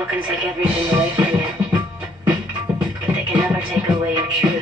People can take everything away from you, but they can never take away your truth.